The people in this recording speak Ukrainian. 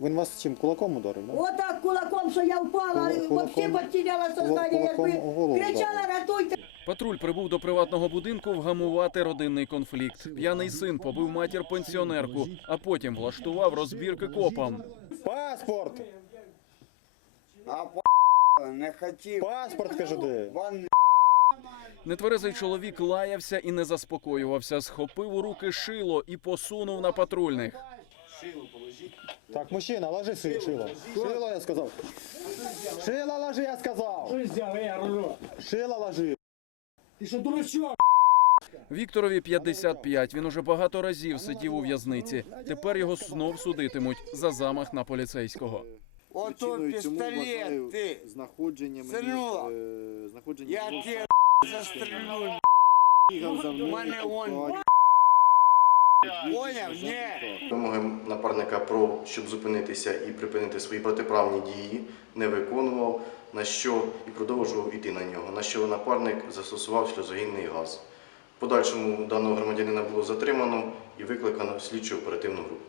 Він вас чим кулаком ударив, да? Отак кулаком, що я впала, Кулаком- вообще потеряла сознання, кулаком якби у голову кричала, рятуйте. Патруль прибув до приватного будинку вгамувати родинний конфлікт. П'яний син побив матір пенсіонерку, а потім влаштував розбірки копам. Паспорт! А по не хотів. Паспорт, кажу, де? Нетверезий чоловік лаявся і не заспокоювався. Схопив у руки шило і посунув на патрульних. Так, мужчина, ложи ши- шило. Шило, я сказав. Шило ложи, я сказав. Що взяв, я рулю? Шило ложи. Ти що, дурачок? Вікторові 55. Він уже багато разів сидів у в'язниці. Тепер його знов судитимуть за замах на поліцейського. ото Причиною цьому пістолет, вважаю ти. знаходження мені, е, знаходження Я двох тебе застрелю. бігав за мною, мене он-. Поняв? Ні. Вимоги напарника про щоб зупинитися і припинити свої протиправні дії не виконував, на що і продовжував іти на нього, на що напарник застосував сльозогінний газ. В подальшому даного громадянина було затримано і викликано в слідчу оперативну групу.